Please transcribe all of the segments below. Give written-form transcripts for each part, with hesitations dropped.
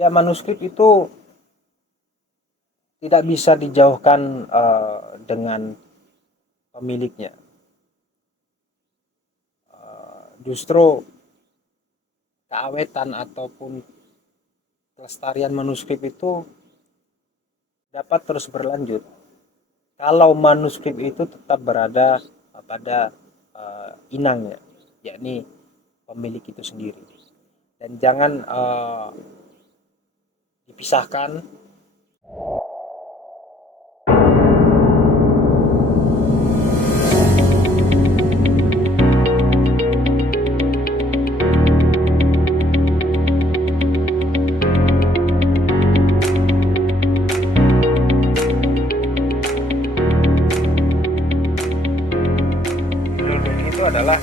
Ya, manuskrip itu tidak bisa dijauhkan dengan pemiliknya. Justru keawetan ataupun kelestarian manuskrip itu dapat terus berlanjut kalau manuskrip itu tetap berada pada inangnya, yakni pemilik itu sendiri, dan jangan dipisahkan. Filologi itu adalah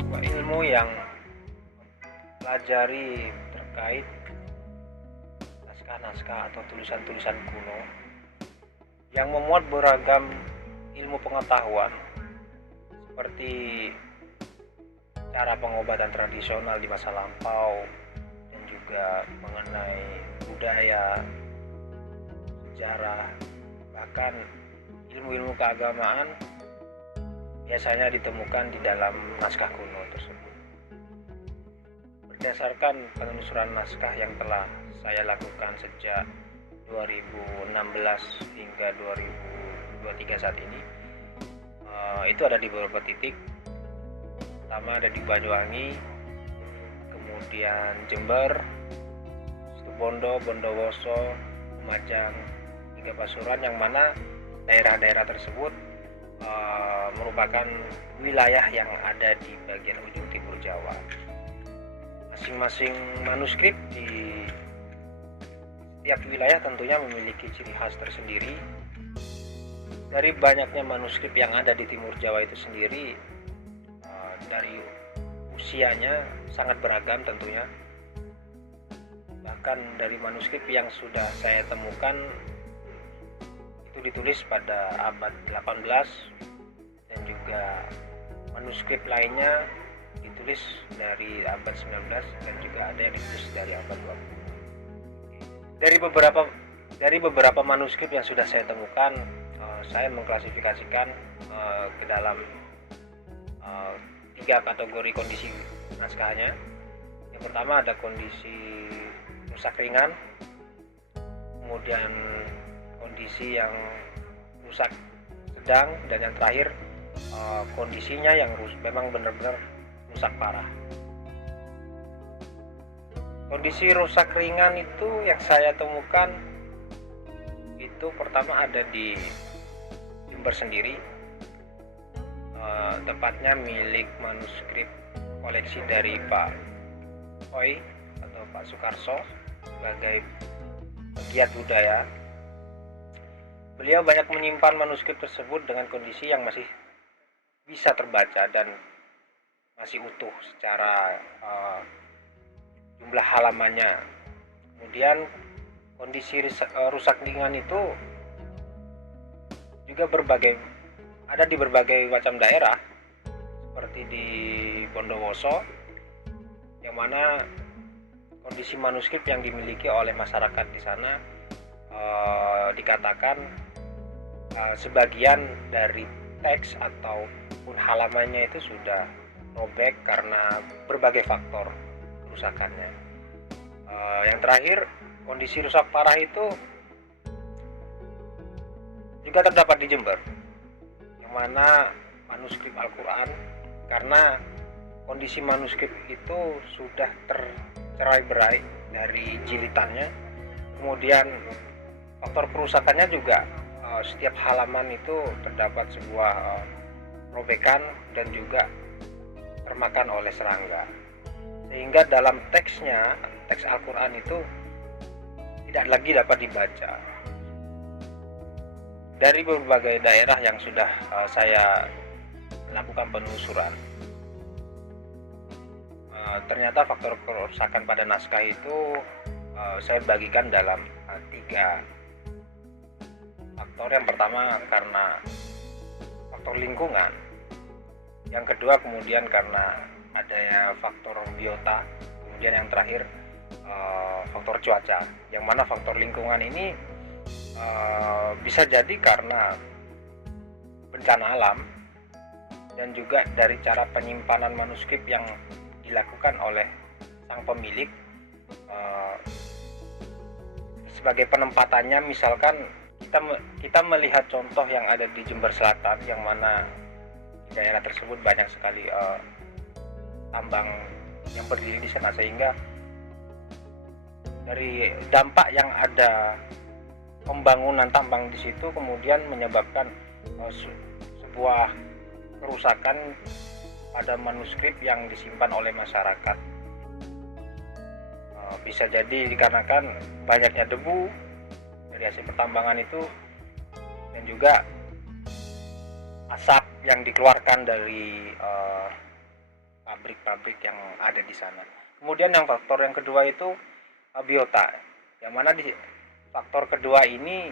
sebuah ilmu yang pelajari terkait naskah-naskah atau tulisan-tulisan kuno yang memuat beragam ilmu pengetahuan seperti cara pengobatan tradisional di masa lampau, dan juga mengenai budaya, sejarah, bahkan ilmu-ilmu keagamaan biasanya ditemukan di dalam naskah kuno tersebut. Berdasarkan penelusuran naskah yang telah saya lakukan sejak 2016 hingga 2023 saat ini, itu ada di beberapa titik. Pertama ada di Banyuwangi, kemudian Jember, Situbondo, Bondowoso, Lumajang, hingga Pasuruan, yang mana daerah-daerah tersebut merupakan wilayah yang ada di bagian ujung timur Jawa. Masing-masing manuskrip di setiap wilayah tentunya memiliki ciri khas tersendiri. Dari banyaknya manuskrip yang ada di timur Jawa itu sendiri, dari usianya sangat beragam tentunya. Bahkan dari manuskrip yang sudah saya temukan itu ditulis pada abad 18, dan juga manuskrip lainnya ditulis dari abad 19, dan juga ada yang ditulis dari abad 20. Dari beberapa manuskrip yang sudah saya temukan, saya mengklasifikasikan ke dalam 3 kategori kondisi naskahnya. Yang pertama ada kondisi rusak ringan, kemudian kondisi yang rusak sedang, dan yang terakhir kondisinya yang memang benar-benar rusak parah. Kondisi rusak ringan itu yang saya temukan itu pertama ada di Jember sendiri, tepatnya milik manuskrip koleksi dari Pak Oi atau Pak Sukarso sebagai pegiat budaya. Beliau banyak menyimpan manuskrip tersebut dengan kondisi yang masih bisa terbaca dan masih utuh secara jumlah halamannya. Kemudian kondisi rusak ringan itu juga ada di berbagai macam daerah, seperti di Bondowoso, yang mana kondisi manuskrip yang dimiliki oleh masyarakat di sana dikatakan sebagian dari teks ataupun halamannya itu sudah robek karena berbagai faktor kerusakannya. Yang terakhir, kondisi rusak parah itu juga terdapat di Jember, yang mana manuskrip Al-Quran, karena kondisi manuskrip itu sudah tercerai-berai dari jilitannya. Kemudian faktor kerusakannya juga, setiap halaman itu terdapat sebuah robekan dan juga termakan oleh serangga, sehingga dalam teks Al-Quran itu tidak lagi dapat dibaca. Dari berbagai daerah yang sudah saya lakukan penelusuran, ternyata faktor kerusakan pada naskah itu saya bagikan dalam 3 faktor. Yang pertama karena faktor lingkungan, yang kedua kemudian karena adanya faktor biota, kemudian yang terakhir faktor cuaca, yang mana faktor lingkungan ini bisa jadi karena bencana alam dan juga dari cara penyimpanan manuskrip yang dilakukan oleh sang pemilik. Sebagai penempatannya, misalkan kita melihat contoh yang ada di Jember Selatan, yang mana di daerah tersebut banyak sekali tambang yang berdiri di sana, sehingga dari dampak yang ada pembangunan tambang di situ kemudian menyebabkan sebuah kerusakan pada manuskrip yang disimpan oleh masyarakat. Bisa jadi dikarenakan banyaknya debu dari hasil pertambangan itu, dan juga asap yang dikeluarkan dari pabrik-pabrik yang ada di sana. Kemudian yang faktor yang kedua itu biota, yang mana di faktor kedua ini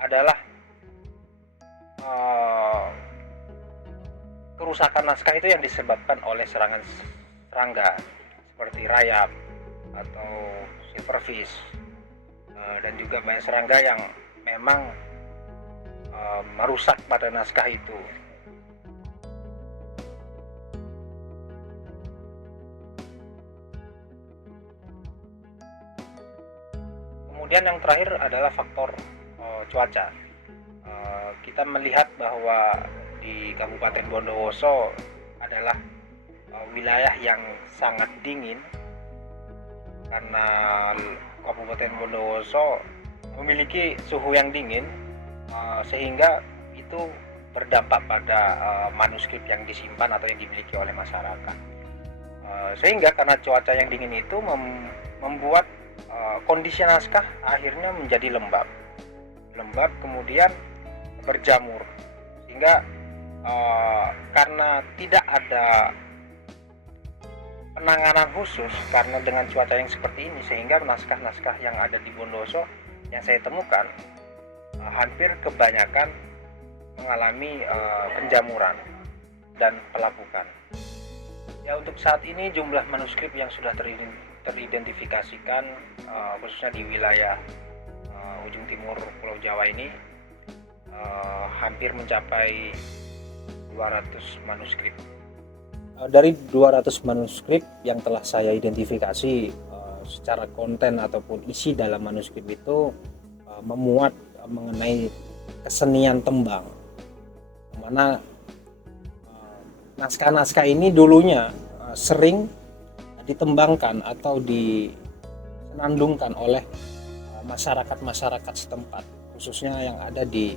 adalah kerusakan naskah itu yang disebabkan oleh serangan serangga seperti rayap atau silverfish, dan juga banyak serangga yang memang merusak pada naskah itu. Kemudian yang terakhir adalah faktor cuaca. Kita melihat bahwa di Kabupaten Bondowoso adalah wilayah yang sangat dingin, karena Kabupaten Bondowoso memiliki suhu yang dingin, sehingga itu berdampak pada manuskrip yang disimpan atau yang dimiliki oleh masyarakat. Sehingga karena cuaca yang dingin itu membuat kondisi naskah akhirnya menjadi lembab kemudian berjamur, sehingga karena tidak ada penanganan khusus karena dengan cuaca yang seperti ini, sehingga naskah-naskah yang ada di Bondowoso yang saya temukan hampir kebanyakan mengalami penjamuran dan pelapukan. Ya, untuk saat ini jumlah manuskrip yang sudah teridentifikasikan khususnya di wilayah ujung timur Pulau Jawa ini hampir mencapai 200 manuskrip. Dari 200 manuskrip yang telah saya identifikasi, secara konten ataupun isi dalam manuskrip itu memuat mengenai kesenian tembang, mana naskah-naskah ini dulunya sering ditembangkan atau disenandungkan oleh masyarakat setempat, khususnya yang ada di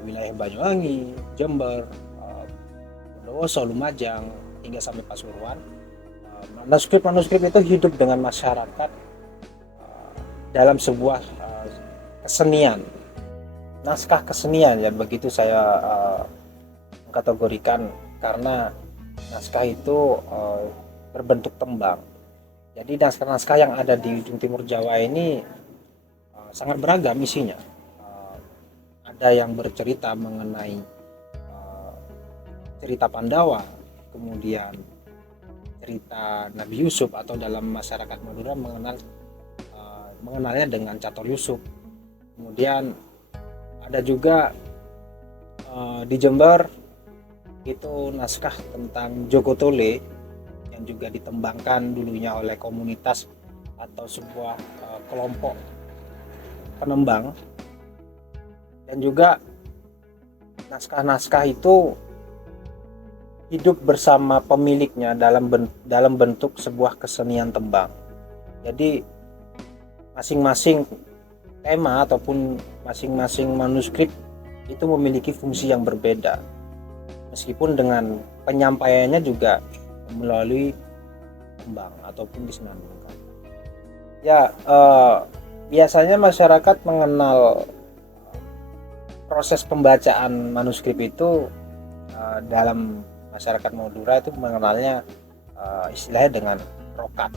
wilayah Banyuwangi, Jember, Bondowoso, Lumajang, hingga sampai Pasuruan. Manuskrip itu hidup dengan masyarakat dalam sebuah kesenian, naskah kesenian, ya begitu saya mengkategorikan, karena naskah itu berbentuk tembang. Jadi naskah-naskah yang ada di ujung timur Jawa ini sangat beragam isinya. Ada yang bercerita mengenai cerita Pandawa, kemudian cerita Nabi Yusuf, atau dalam masyarakat Madura mengenalnya dengan Catur Yusuf. Kemudian ada juga di Jember itu naskah tentang Joko Tole yang juga ditembangkan dulunya oleh komunitas atau sebuah kelompok penembang, dan juga naskah-naskah itu hidup bersama pemiliknya dalam bentuk sebuah kesenian tembang. Jadi masing-masing tema ataupun masing-masing manuskrip itu memiliki fungsi yang berbeda, meskipun dengan penyampaiannya juga melalui tembang ataupun disenandungkan. Ya, biasanya masyarakat mengenal proses pembacaan manuskrip itu dalam masyarakat Madura itu mengenalnya istilahnya dengan rokat.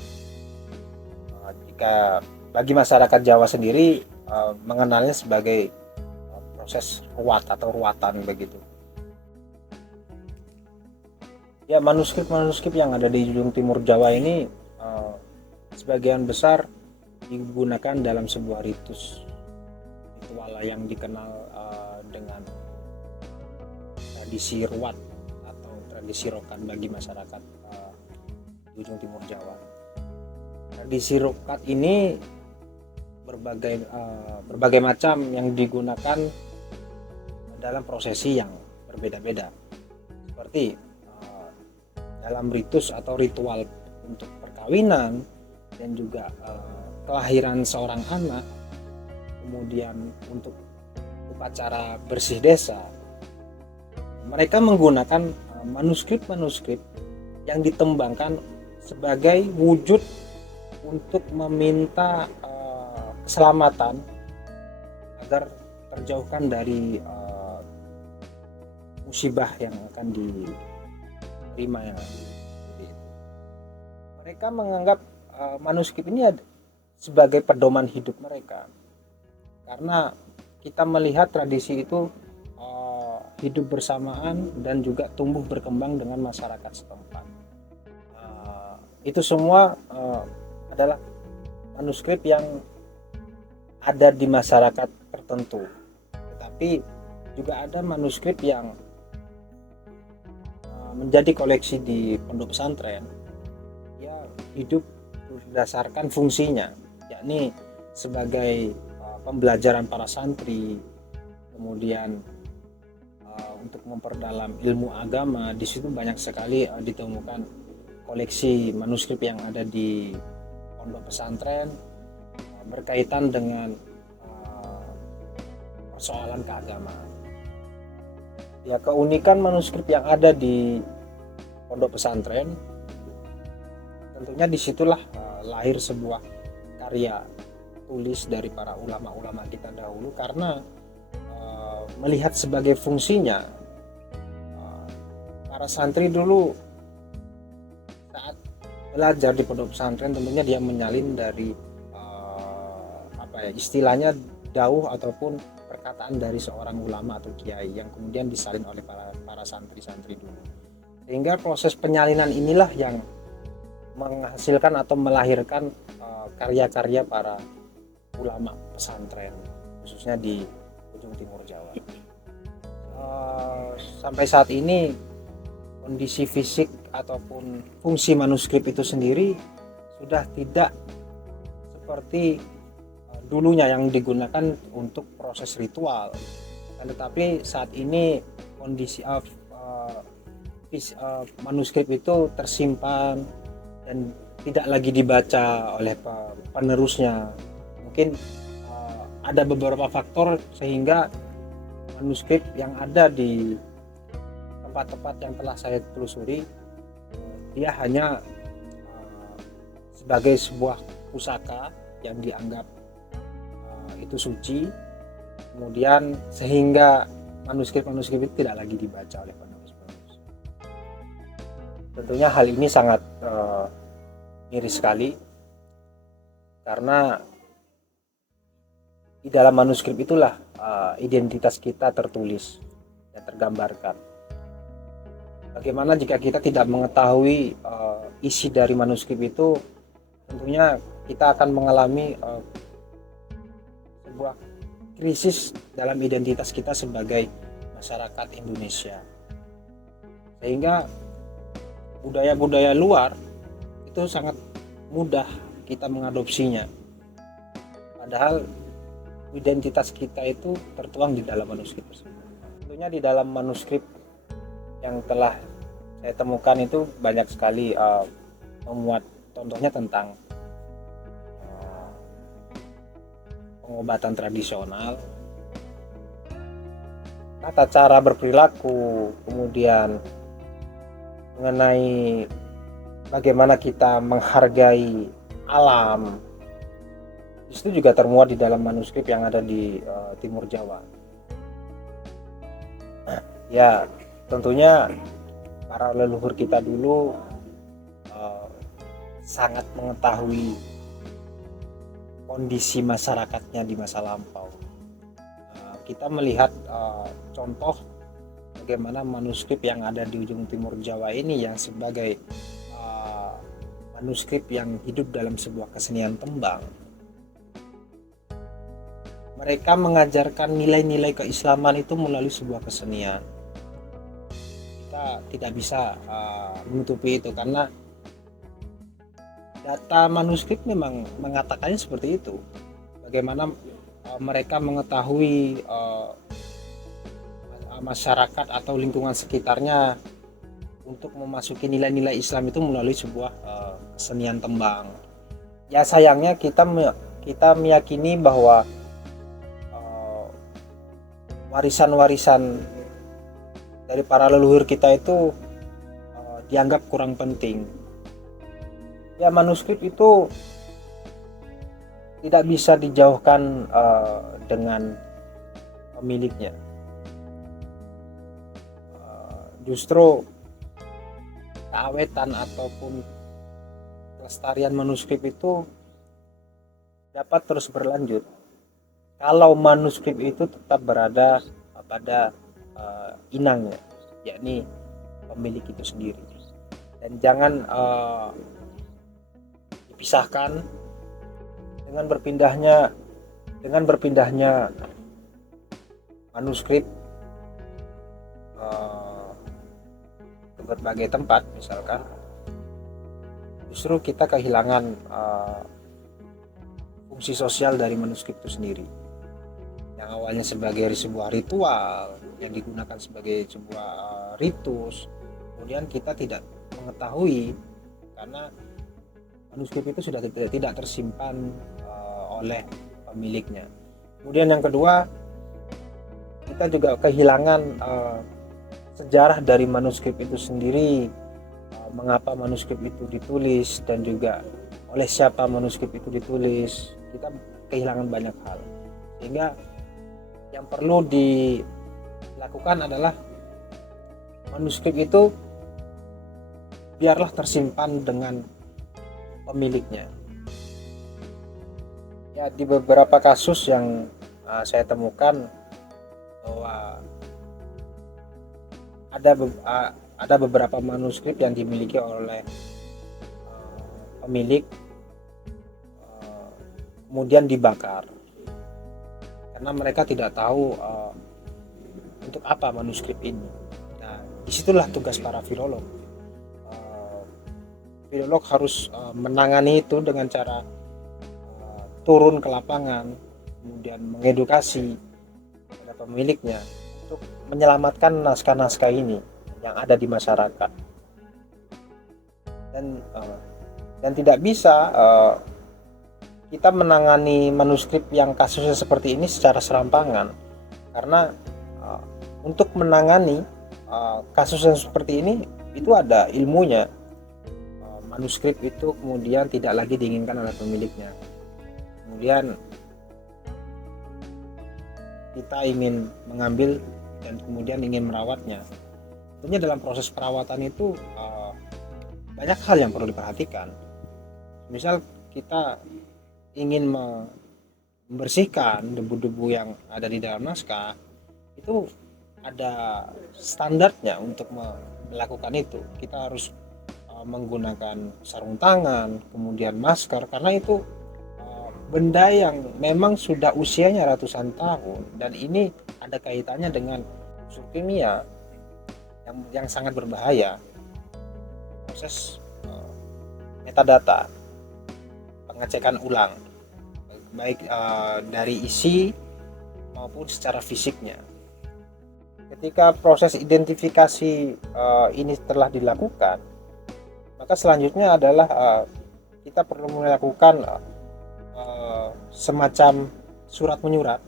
Jika bagi masyarakat Jawa sendiri mengenalnya sebagai proses ruat atau ruatan begitu. Ya, manuskrip yang ada di ujung timur Jawa ini sebagian besar digunakan dalam sebuah ritual yang dikenal dengan tradisi ruat atau tradisi rokan bagi masyarakat di ujung timur Jawa. Tradisi rokat ini berbagai macam yang digunakan dalam prosesi yang berbeda-beda, seperti dalam ritus atau ritual untuk perkawinan dan juga kelahiran seorang anak, kemudian untuk upacara bersih desa. Mereka menggunakan manuskrip-manuskrip yang ditembangkan sebagai wujud untuk meminta keselamatan agar terjauhkan dari musibah yang akan diterima. Mereka menganggap manuskrip ini sebagai pedoman hidup mereka, karena kita melihat tradisi itu hidup bersamaan dan juga tumbuh berkembang dengan masyarakat setempat. Itu semua adalah manuskrip yang ada di masyarakat tertentu, tetapi juga ada manuskrip yang menjadi koleksi di pondok pesantren. Ya, hidup berdasarkan fungsinya, yakni sebagai pembelajaran para santri, kemudian untuk memperdalam ilmu agama. Di situ banyak sekali ditemukan koleksi manuskrip yang ada di pondok pesantren berkaitan dengan persoalan keagamaan. Ya, keunikan manuskrip yang ada di pondok pesantren, tentunya disitulah lahir sebuah karya tulis dari para ulama-ulama kita dahulu, karena melihat sebagai fungsinya. Para santri dulu saat belajar di pondok pesantren tentunya dia menyalin dari istilahnya dauh ataupun perkataan dari seorang ulama atau kiai yang kemudian disalin oleh para santri-santri dulu, sehingga proses penyalinan inilah yang menghasilkan atau melahirkan karya-karya para ulama pesantren, khususnya di ujung timur Jawa. Sampai saat ini kondisi fisik ataupun fungsi manuskrip itu sendiri sudah tidak seperti dulunya yang digunakan untuk proses ritual, tetapi saat ini kondisi manuskrip itu tersimpan dan tidak lagi dibaca oleh penerusnya. Mungkin ada beberapa faktor sehingga manuskrip yang ada di tempat-tempat yang telah saya telusuri, dia hanya sebagai sebuah pusaka yang dianggap itu suci, kemudian sehingga manuskrip-manuskrip itu tidak lagi dibaca oleh penulis-penulis. Tentunya hal ini sangat miris sekali, karena di dalam manuskrip itulah identitas kita tertulis dan tergambarkan. Bagaimana jika kita tidak mengetahui isi dari manuskrip itu, tentunya kita akan mengalami sebuah krisis dalam identitas kita sebagai masyarakat Indonesia, sehingga budaya-budaya luar itu sangat mudah kita mengadopsinya, padahal identitas kita itu tertuang di dalam manuskrip tersebut. Tentunya di dalam manuskrip yang telah saya temukan itu banyak sekali memuat contohnya tentang pengobatan tradisional, tata cara berperilaku, kemudian mengenai bagaimana kita menghargai alam. Itu juga termuat di dalam manuskrip yang ada di Timur Jawa. Ya, tentunya para leluhur kita dulu sangat mengetahui kondisi masyarakatnya di masa lampau. Kita melihat contoh bagaimana manuskrip yang ada di ujung timur Jawa ini yang sebagai manuskrip yang hidup dalam sebuah kesenian tembang, mereka mengajarkan nilai-nilai keislaman itu melalui sebuah kesenian. Kita tidak bisa menutupi itu, karena data manuskrip memang mengatakannya seperti itu. Bagaimana mereka mengetahui masyarakat atau lingkungan sekitarnya untuk memasuki nilai-nilai Islam itu melalui sebuah kesenian tembang. Ya sayangnya kita meyakini bahwa warisan-warisan dari para leluhur kita itu dianggap kurang penting. Ya, manuskrip itu tidak bisa dijauhkan dengan pemiliknya. Justru keawetan ataupun kelestarian manuskrip itu dapat terus berlanjut kalau manuskrip itu tetap berada pada inangnya, yakni pemilik itu sendiri, dan jangan dipisahkan dengan berpindahnya manuskrip ke berbagai tempat. Misalkan justru kita kehilangan fungsi sosial dari manuskrip itu sendiri, yang awalnya sebagai sebuah ritual yang digunakan sebagai sebuah ritus, kemudian kita tidak mengetahui karena manuskrip itu sudah tidak tersimpan oleh pemiliknya. Kemudian yang kedua, kita juga kehilangan sejarah dari manuskrip itu sendiri, mengapa manuskrip itu ditulis dan juga oleh siapa manuskrip itu ditulis. Kita kehilangan banyak hal, sehingga yang perlu dilakukan adalah manuskrip itu biarlah tersimpan dengan pemiliknya. Ya, di beberapa kasus yang saya temukan bahwa ada beberapa manuskrip yang dimiliki oleh pemilik kemudian dibakar karena mereka tidak tahu untuk apa manuskrip ini. Nah, disitulah tugas para filolog. Filolog harus menangani itu dengan cara turun ke lapangan, kemudian mengedukasi pada pemiliknya untuk menyelamatkan naskah-naskah ini yang ada di masyarakat. Dan tidak bisa kita menangani manuskrip yang kasusnya seperti ini secara serampangan, karena untuk menangani kasus yang seperti ini itu ada ilmunya. Manuskrip itu kemudian tidak lagi diinginkan oleh pemiliknya, kemudian kita ingin mengambil dan kemudian ingin merawatnya. Tentunya dalam proses perawatan itu banyak hal yang perlu diperhatikan. Misal kita ingin membersihkan debu-debu yang ada di dalam naskah, itu ada standarnya untuk melakukan itu. Kita harus menggunakan sarung tangan, kemudian masker, karena itu benda yang memang sudah usianya ratusan tahun, dan ini ada kaitannya dengan unsur kimia yang sangat berbahaya. Proses metadata, pengecekan ulang, baik dari isi maupun secara fisiknya. Ketika proses identifikasi ini telah dilakukan, maka selanjutnya adalah kita perlu melakukan semacam surat menyurat,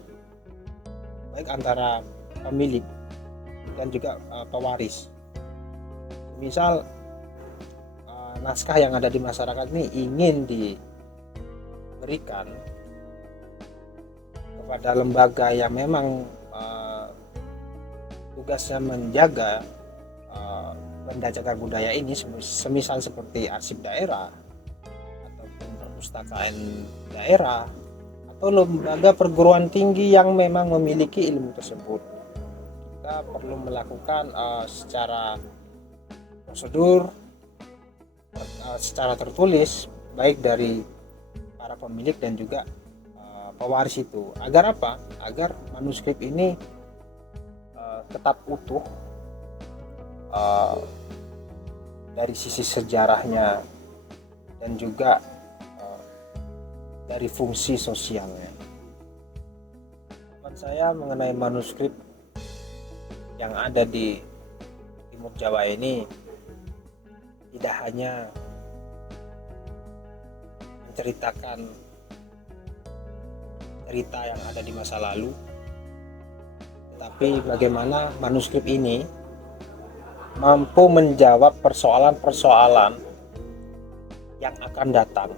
baik antara pemilik dan juga pewaris. Misal naskah yang ada di masyarakat ini ingin diberikan kepada lembaga yang memang tugasnya menjaga benda cagar budaya ini, semisal seperti arsip daerah ataupun perpustakaan daerah atau lembaga perguruan tinggi yang memang memiliki ilmu tersebut. Kita perlu melakukan secara prosedur secara tertulis baik dari para pemilik dan juga pewaris itu. Agar apa? Agar manuskrip ini tetap utuh dari sisi sejarahnya dan juga dari fungsi sosialnya. Pendapat saya mengenai manuskrip yang ada di Timur Jawa ini tidak hanya menceritakan cerita yang ada di masa lalu, tetapi bagaimana manuskrip ini mampu menjawab persoalan-persoalan yang akan datang.